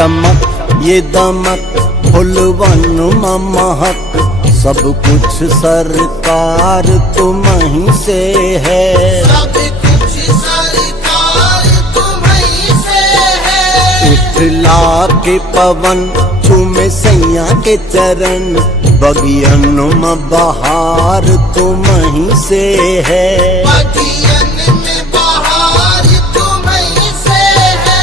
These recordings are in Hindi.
चमक ये दमक फुलवन महक, सब कुछ सरकार तुम ही से है। सब कुछ सरकार तुम्हीं से है। इठला के पवन चूमे सैया के चरण, बगियन में बहार तुम ही से है। बगियन में बहार तुम्हीं से है।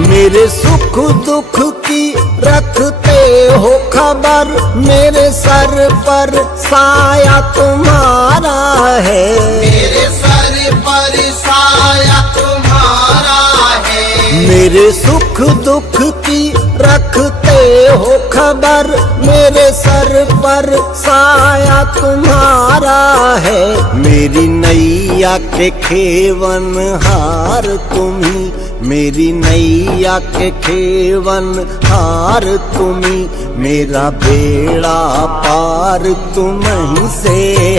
मेरे सुख दुख की रखते हो खबर, मेरे सर पर साया तुम्हारा है। मेरे सर पर साया तुम्हारा है। मेरे सुख दुख की रखते हो खबर, मेरे सर पर साया तुम्हारा है। मेरी नैया के खेवन हार तुम्ही, मेरी नैया के खेवन हार तुम्ही, मेरा बेड़ा पार तुम ही से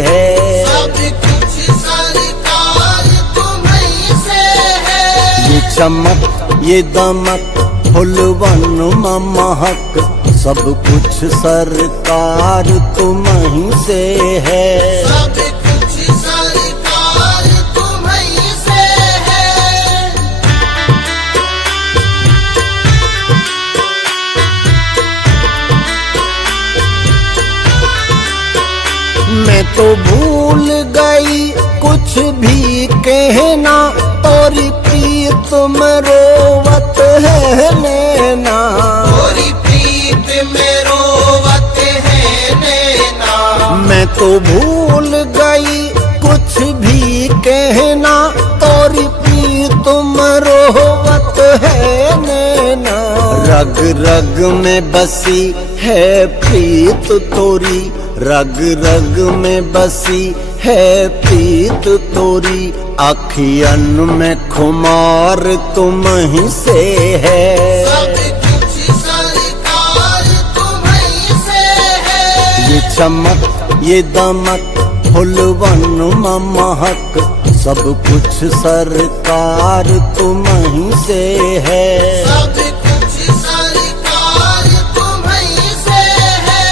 है। सब कुछ सरकार तुम्हीं से है। ये चमक ये दमक फुलवन महक, सब कुछ सरकार तुम ही से है। सब कुछ सरकार तुम्हीं से है। मैं तो भूल गई कुछ भी कहना, तोरी प्रीत में रोवत है नैना। तोरी प्रीत में रोवत है नैना। मैं तो भूल गई कुछ भी कहना, तोरी प्रीत में रोवत है नैना। रग रग में बसी है प्रीत तोरी, रग रग में बसी है प्रीत तोरी, अखियन में खुमार तुम ही से है। सब कुछ सरकार तुम्हीं से है। ये चमक ये दमक फुलवन महक, सब कुछ सरकार तुम ही से है। सब कुछ सरकार तुम्हीं से है।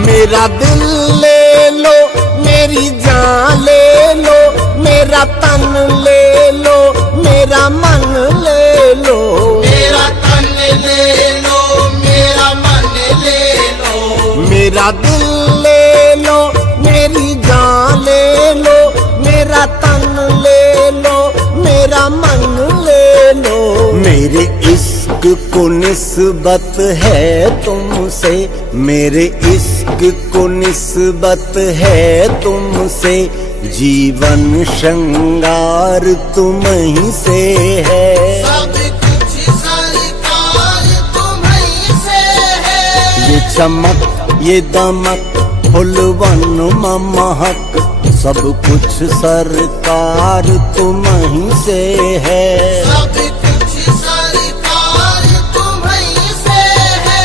मेरा दिल ले लो, मेरी जान ले लो, मेरा तन ले लो, मेरा मन ले लो। मेरा तन ले लो, मेरा मन ले लो। मेरा दिल ले लो, मेरी जान ले लो, मेरा तन ले लो, मेरा मन ले लो। मेरे इश्क को निस्बत है तुमसे, मेरे इश्क को निस्बत है तुमसे, जीवन श्रृंगार तुम ही से है। सब कुछ सरकार तुम्हीं से है। ये चमक ये दमक फुलवन महक, सब कुछ सरकार तुम ही से है। सब कुछ सरकार तुम्हीं से है।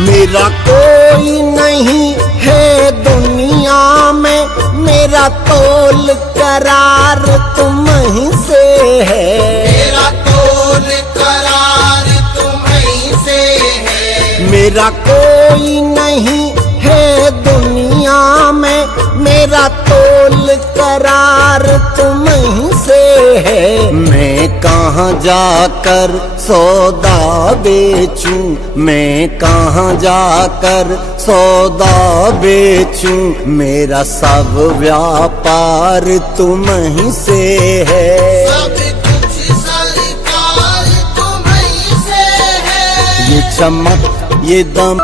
मेरा कोई नहीं है दुनिया में, मेरा तोल करार तुम ही से है। मेरा तोल करार तुम्हीं से है। मेरा कोई नहीं है दुनिया में, मेरा तोल करार तुम ही से है। मैं कहाँ जाकर सौदा बेचूं, मैं कहाँ जाकर सौदा बेचूं, मेरा सब व्यापार तुम ही से है। सब कुछ सरकार चमक ये दम।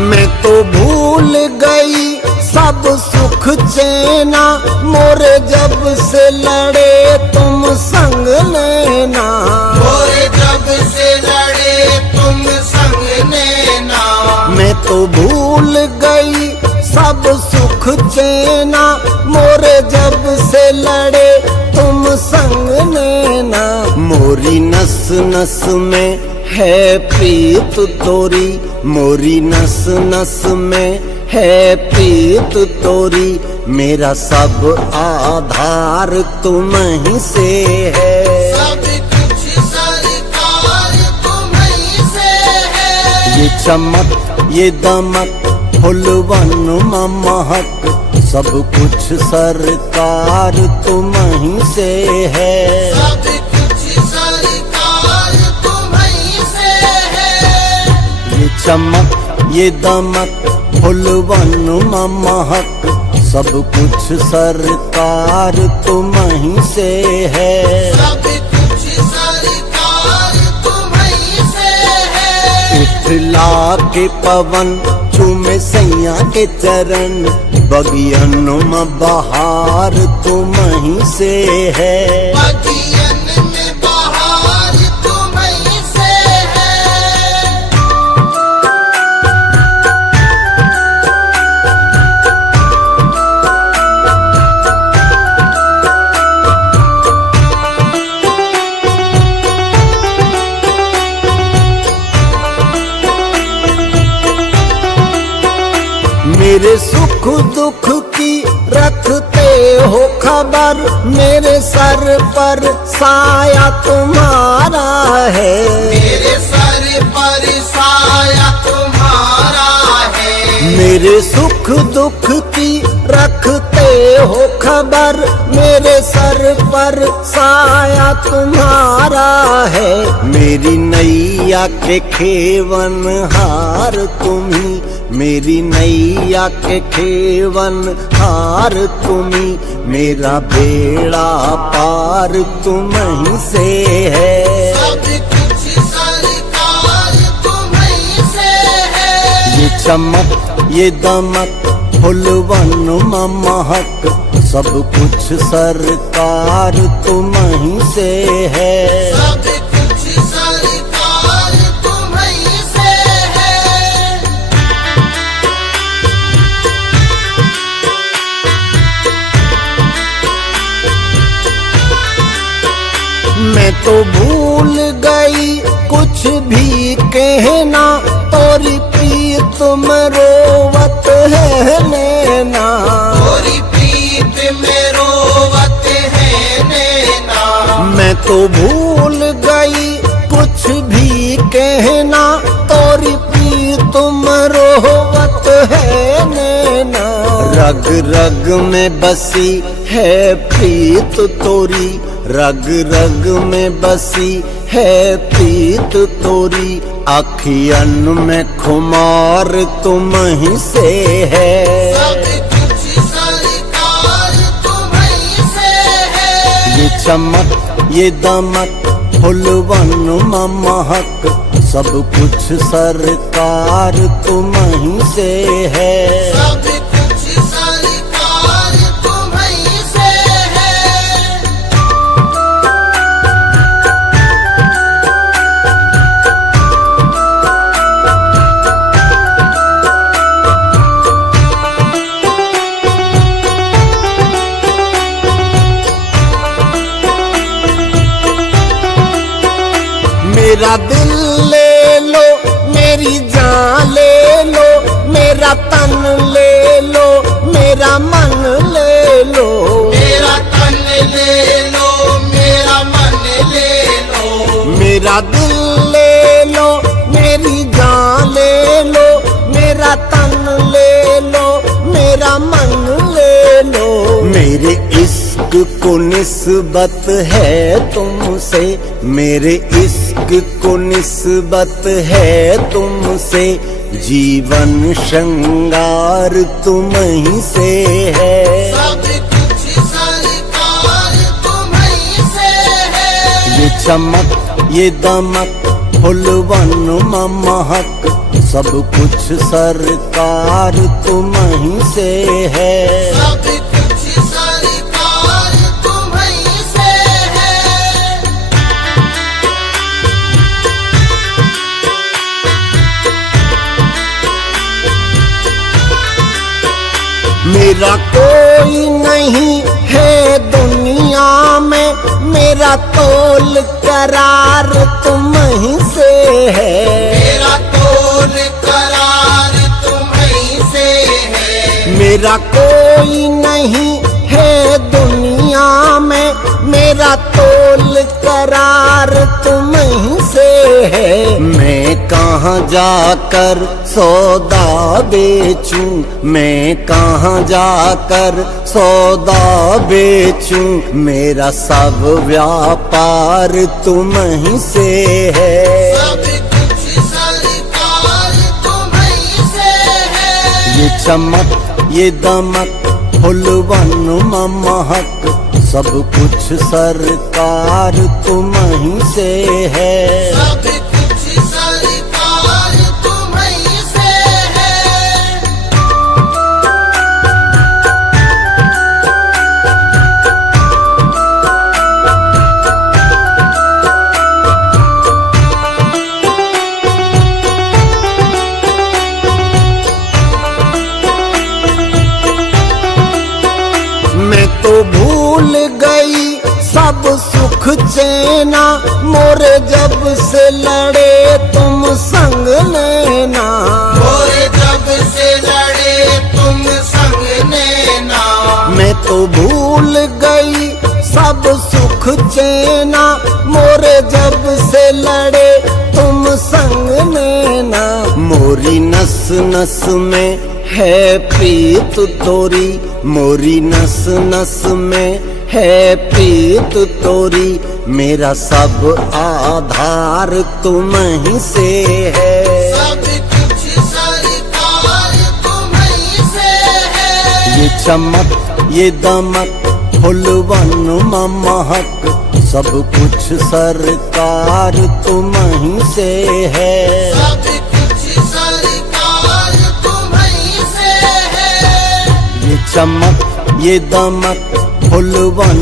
मैं तो भूल गई सब सुख चैना, मोरे जब से लड़े तुम संग लेना। मोरे जब से लड़े तुम संग लेना। मैं तो भूल गई सब सुख चैना, मोरे जब से लड़े तुम संग लेना। मोरी नस नस में है प्रीत तोरी, मोरी नस नस में है प्रीत तोरी। मेरा सब आधार तुम ही से है, सब कुछ सरकार तुम ही से है। ये चमक ये दमक फुलवन महक, सब कुछ सरकार तुम ही से है। सब कुछ सरकार तुम ही से है। ये चमक ये दमक फुलवन महक, सब कुछ सरकार तुम ही से है। सब कुछ सरकार तुम ही से है। इठला के पवन चूमे सैया के चरण, बगियन में बहार तुम ही से है। बगियन में बहार तुम ही से है। मेरे सुख दुख की रखते हो खबर, मेरे सर पर साया तुम्हारा है। मेरे सर पर साया तुम्हारा है। मेरे सुख दुख की रखते हो खबर, मेरे सर पर साया तुम्हारा है। मेरी नैया के खेवन हार तुम्ही, मेरी नैया के खेवन हार तुम्ही। मेरा बेड़ा पार तुम ही से है। सब कुछ सरकार तुम ही से है। ये चमक ये दमक फुलवन महक, सब कुछ सरकार तुम ही से है। सब कुछ सरकार तुम ही से है। मैं तो भूल गई कुछ भी कहना, तोरी प्रीत में रोवत है नैना। तोरी प्रीत में रोवत है नैना। मैं तो भूल गई कुछ भी कहना, तोरी प्रीत में रोवत है नैना। रग रग में बसी है प्रीत तोरी, रग रग में बसी है प्रीत तोरी। अखियन में खुमार तुम ही से है। सब कुछ सरकार तुम ही से है। ये चमक ये दमक फुलवन महक, सब कुछ सरकार तुम ही से है। सब कुछ सरकार तुम ही से है। मेरा दिल ले लो, मेरी जान ले लो, मेरा तन ले लो, मेरा मन ले लो। मेरा तन ले लो, मेरा मन ले लो। मेरा दिल ले लो, मेरी जान ले लो, मेरा तन ले लो, मेरा मन ले लो। मेरे इश्क को निस्बत है तुमसे, मेरे इश्क को निस्बत है तुमसे। जीवन श्रृंगार तुम ही से है। सब कुछ सरकार तुम्हीं से है। ये चमक ये दमक फुलवन महक सब कुछ सरकार तुम ही से है। सब कुछ सरकार तुम्हीं से है। मेरा कोई नहीं है दुनिया में, मेरा तोल करार तुम ही से है। मेरा तोल करार तुम्हीं से है। मेरा कोई नहीं है दुनिया में, मेरा तोल करार तुम ही से है। मैं कहाँ जाकर सौदा बेचूं, मैं कहाँ जाकर सौदा बेचूं, मेरा सब व्यापार तुम ही से है। सब कुछ सरकार तुम्हीं से है। ये चमक ये दमक फुलवन महक सब कुछ सरकार तुम ही से है। सब कुछ सरकार तुम्हीं से है। मैं तो भूल गई सब सुख चैना, मोरे जब से लड़े तुम संग लेना। मोरे जब से लड़े तुम संग लेना। मैं तो भूल गई सब सुख चैना, मोरे जब से लड़े तुम संग लेना। मोरी नस नस में है प्रीत तोरी, मोरी नस नस में है प्रीत तोरी, मेरा सब आधार तुम ही से है। सब कुछ सरकार तुम्हीं से है। ये चमक ये दमक फुलवन महक सब कुछ सरकार तुम ही से है। सब कुछ सरकार तुम्हीं से है। ये चमक ये दमक फुलवन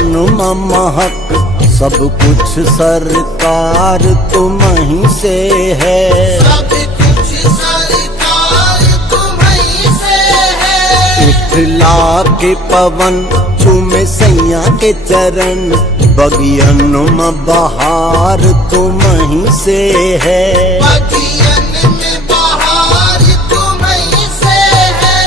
महक सब कुछ सरकार तुम ही से है। सब कुछ सरकार तुम्हीं से है। इठला के पवन चूमे सैया के चरण, बगियन में बहार तुम ही से है। बगियन में बहार तुम्हीं से है।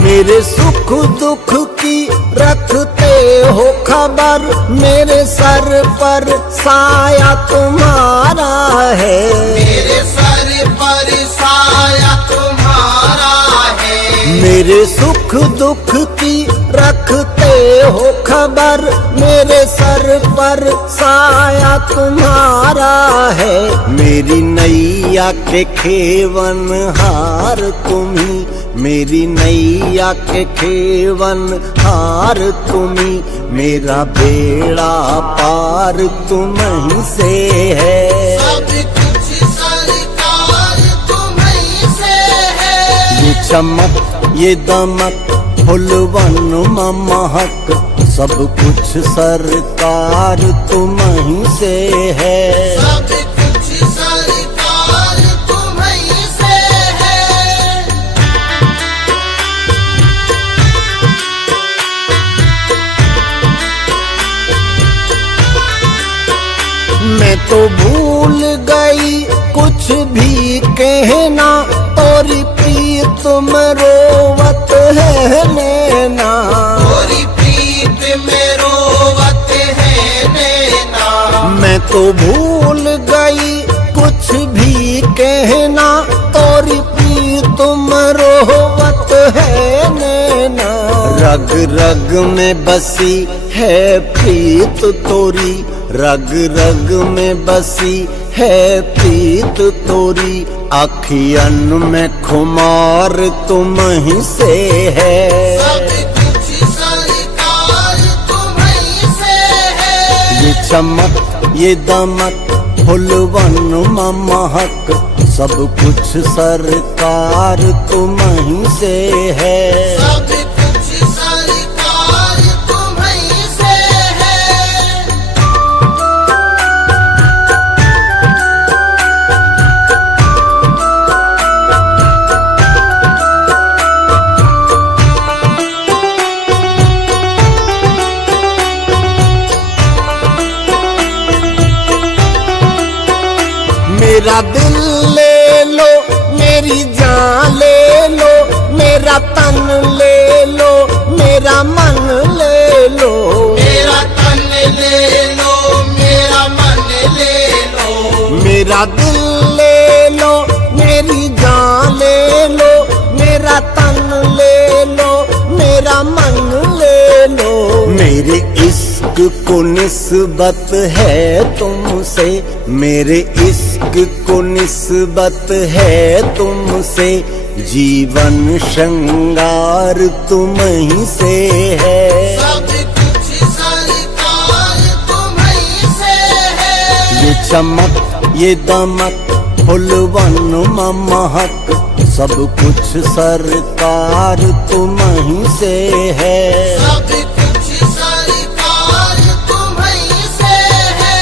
मेरे सुख दुख की रखते हो खबर, मेरे सर पर साया तुम्हारा है। मेरे सर पर साया तुम्हारा है। मेरे सुख दुख की रखते हो खबर, मेरे सर पर साया तुम्हारा है। मेरी नैया के खेवन हार तुम्ही, मेरी नैया के खेवन हार तुम्ही, मेरा बेड़ा पार तुम ही से है। सब कुछ सरकार तुम्हीं से है। ये चमक ये दमक फुलवन महक सब कुछ सरकार तुम ही से है। सब कुछ सरकार तुम्हीं से है। मैं तो भूल गई कुछ भी कहना, तोरी प्रीत में रोवत है नैना। तोरी प्रीत में रोवत है नैना। मैं तो भूल गई रग रग में बसी है प्रीत तोरी, रग रग में बसी है प्रीत तोरी, अखियन में खुमार तुम ही से है। सब कुछ सरकार तुम्हीं से है। ये चमक ये दमक फुलवन महक, सब कुछ सरकार तुम्हीं से है। सब कुछ सरकार तुम्हीं से है। मेरा दिल ले लो, मेरी जान ले लो, मेरा तन ले लो, मेरा मन ले लो। मेरा तन ले लो, मेरा मन ले लो। मेरा दिल ले लो, मेरी जान ले लो, मेरा तन ले लो, मेरा मन ले लो। मेरे इश्क को निस्बत है तुमसे, मेरे इश्क को निस्बत है तुमसे, जीवन श्रृंगार तुम्हीं से है। सब कुछ सरकार तुम्हीं से है। ये चमक ये दमक फुलवन महक, सब कुछ सरकार तुम्हीं से है। सब कुछ सरकार तुम्हीं से है।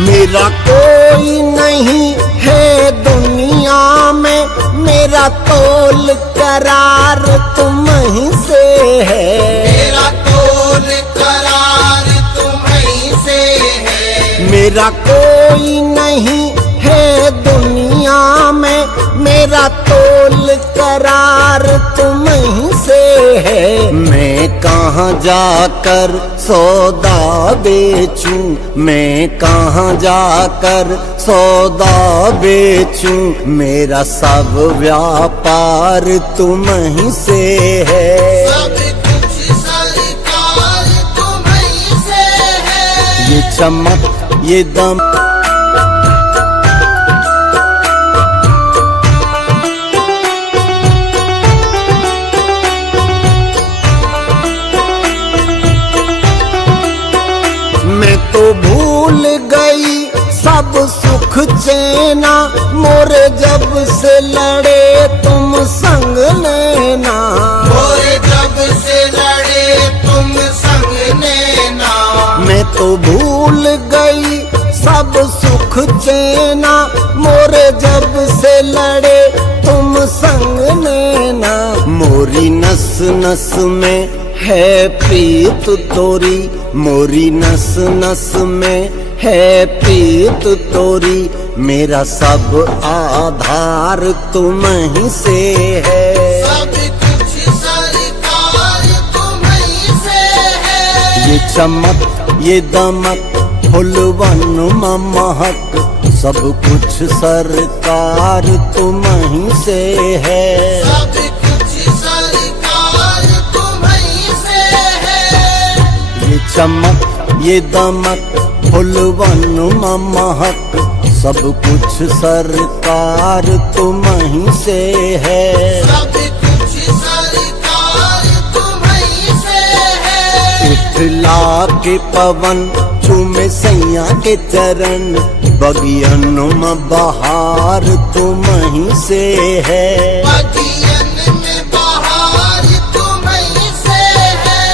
मेरा कोई नहीं है दुनिया में, मेरा तोल करार तुम्हीं से है। मेरा तोल करार तुम्हीं से है। मेरा कोई नहीं है दुनिया में, मेरा तोल करार तुम्हीं से है। मैं कहाँ जाकर सौदा बेचूं, मैं कहाँ जाकर सौदा बेचूं, मेरा सब व्यापार तुम्हीं से है। सब कुछ सरकार तुम्हीं से है। ये चमक ये दम मैं तो भूल गई सब सुख चैना, मोरे जब से लड़े तुम संग लेना। मोरे जब से लड़े तुम संग लेना। मैं तो भूल गई सब सुख चैना, मोरे जब से लड़े तुम संग लेना। मोरी नस नस में है प्रीत तोरी, मोरी नस नस में है प्रीत तोरी, मेरा सब आधार तुम्हीं से है। सब कुछ सरकार तुम्हीं से है। ये चमक ये दमक फुलवन महक, सब कुछ सरकार तुम्हीं से है। सब कुछ सरकार तुम्हीं से है। ये चमक ये दमक फुलवन महक, सब कुछ सरकार तुम्हीं से है। सब कुछ सरकार तुम्हीं से है। इठला के पवन चूमे सैया के चरण, बगियन में बहार तुम्हीं से है। बगियन में बहार तुम्हीं से है।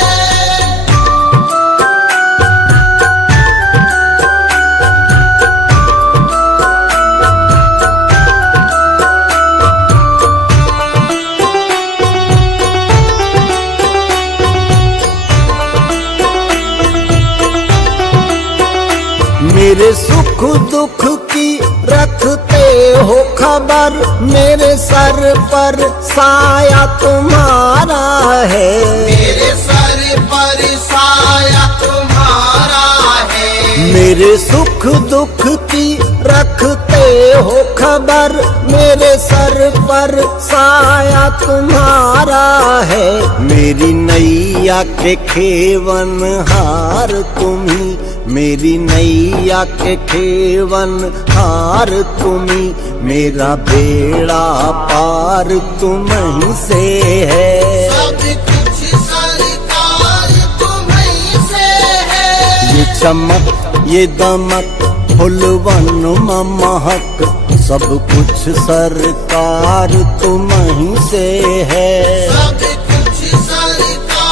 मेरे सुख दुख की रखते हो खबर, मेरे सर पर साया तुम्हारा है। मेरे सर पर साया तुम्हारा है। मेरे मेरे सुख दुख की रखते हो खबर, मेरे सर पर साया तुम्हारा है। मेरी नैया के खेवन हार तुम्ही, मेरी नैया के खेवन हार तुम्ही, मेरा बेड़ा पार तुम्हीं से है। सब कुछ सरकार तुम्हीं से है। ये चमक ये दमक फुलवन महक, सब कुछ सरकार तुम्हीं से है।